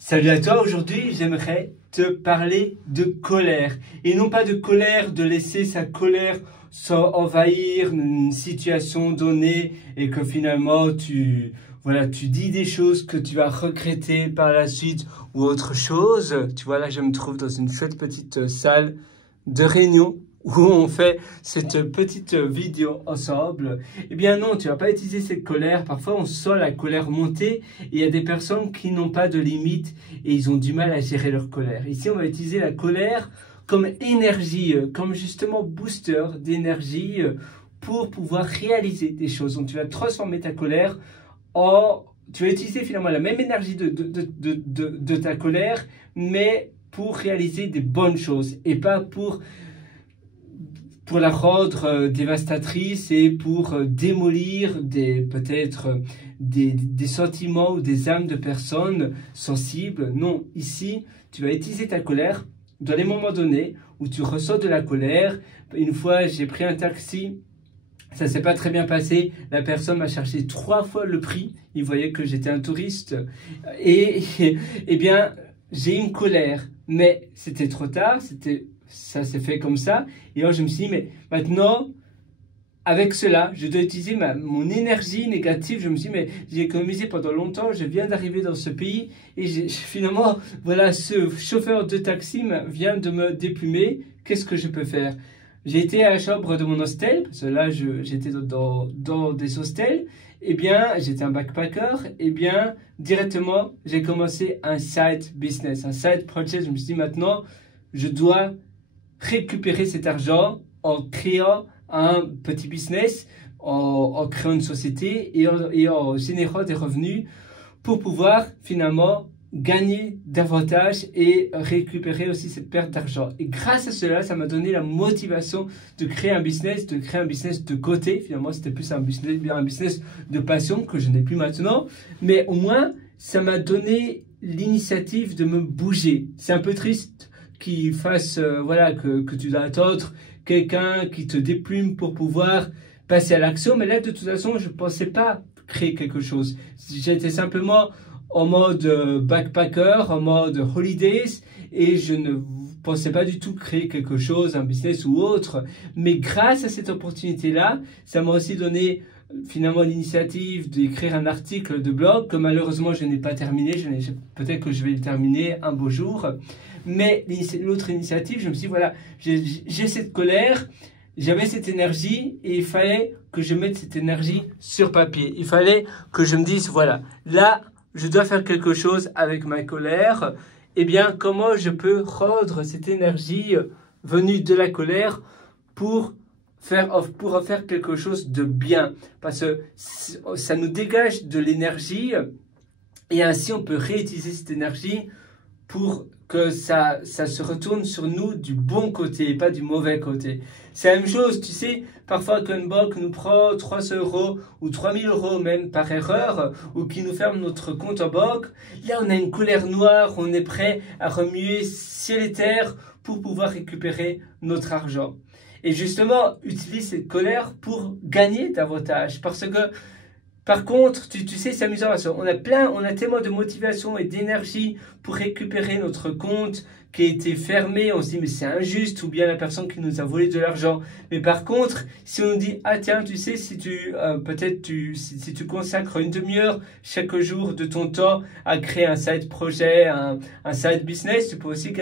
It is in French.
Salut à toi, aujourd'hui j'aimerais te parler de colère. Et non pas de colère, de laisser sa colère envahir une situation donnée et que finalement tu dis des choses que tu vas regretter par la suite ou autre chose. Tu vois, là je me trouve dans une chouette petite salle de réunion où on fait cette petite vidéo ensemble. Eh bien non, tu vas pas utiliser cette colère. Parfois, on sent la colère monter et il y a des personnes qui n'ont pas de limite et ils ont du mal à gérer leur colère. Ici, on va utiliser la colère comme énergie, comme justement booster d'énergie pour pouvoir réaliser des choses. Donc, tu vas transformer ta colère en... Tu vas utiliser finalement la même énergie de ta colère, mais pour réaliser des bonnes choses et pas pour la rendre dévastatrice et pour démolir peut-être des sentiments ou des âmes de personnes sensibles. Non, ici, tu vas utiliser ta colère dans les moments donnés où tu ressens de la colère. Une fois, j'ai pris un taxi, ça s'est pas très bien passé. La personne m'a cherché 3 fois le prix. Il voyait que j'étais un touriste. Et eh bien, j'ai une colère. Mais c'était trop tard, ça s'est fait comme ça. Et alors je me suis dit, mais maintenant, avec cela, je dois utiliser mon énergie négative. Je me suis dit, mais j'ai économisé pendant longtemps, je viens d'arriver dans ce pays. Et finalement, voilà, ce chauffeur de taxi vient de me déplumer. Qu'est-ce que je peux faire? J'ai été à la chambre de mon hostel, parce que là, j'étais dans des hostels. Eh bien, j'étais un backpacker. Eh bien, directement, j'ai commencé un side business, un side project. Je me suis dit, maintenant, je dois récupérer cet argent en créant un petit business, en créant une société et en générant des revenus pour pouvoir finalement gagner davantage et récupérer aussi cette perte d'argent. Et grâce à cela, ça m'a donné la motivation de créer un business, de côté. Finalement, c'était plus un business de passion que je n'ai plus maintenant. Mais au moins, ça m'a donné l'initiative de me bouger. C'est un peu triste qu'il fasse, voilà, que tu dois attendre quelqu'un qui te déplume pour pouvoir passer à l'action. Mais là, de toute façon, je ne pensais pas créer quelque chose. J'étais simplement en mode backpacker, en mode holidays, et je ne pensais pas du tout créer quelque chose, un business ou autre. Mais grâce à cette opportunité-là, ça m'a aussi donné finalement l'initiative d'écrire un article de blog que malheureusement je n'ai pas terminé. Peut-être que je vais le terminer un beau jour. Mais l'autre initiative, je me suis dit, voilà, j'ai cette colère, j'avais cette énergie et il fallait que je mette cette énergie sur papier. Il fallait que je me dise, voilà, là, je dois faire quelque chose avec ma colère. Eh bien, comment je peux rendre cette énergie venue de la colère pour en faire quelque chose de bien? Parce que ça nous dégage de l'énergie et ainsi on peut réutiliser cette énergie pour que ça se retourne sur nous du bon côté et pas du mauvais côté. C'est la même chose, tu sais, parfois qu'une banque nous prend 300 € ou 3000 € même par erreur, ou qui nous ferme notre compte en banque, là on a une colère noire, on est prêt à remuer ciel et terre pour pouvoir récupérer notre argent. Et justement, utilise cette colère pour gagner davantage, parce que par contre, tu sais, c'est amusant, on a tellement de motivation et d'énergie pour récupérer notre compte qui a été fermé. On se dit, mais c'est injuste, ou bien la personne qui nous a volé de l'argent. Mais par contre, si on nous dit, ah tiens, tu sais, si tu consacres une demi-heure chaque jour de ton temps à créer un side projet, un side business, tu peux aussi gagner